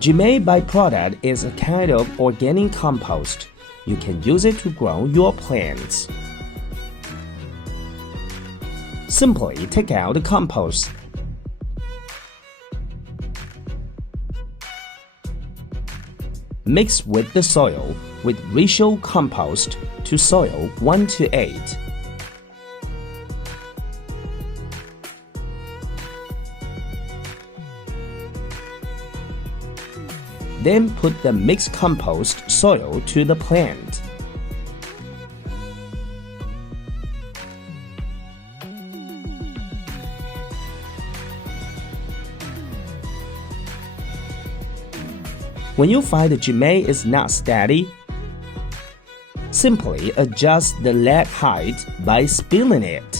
GEME byproduct is a kind of organic compost. You can use it to grow your plants. Simply take out the compost. Mix with the soil with ratio compost to soil 1:8. Then put the mixed compost soil to the plant. When you find the GEME is not steady, simply adjust the leg height by spinning it.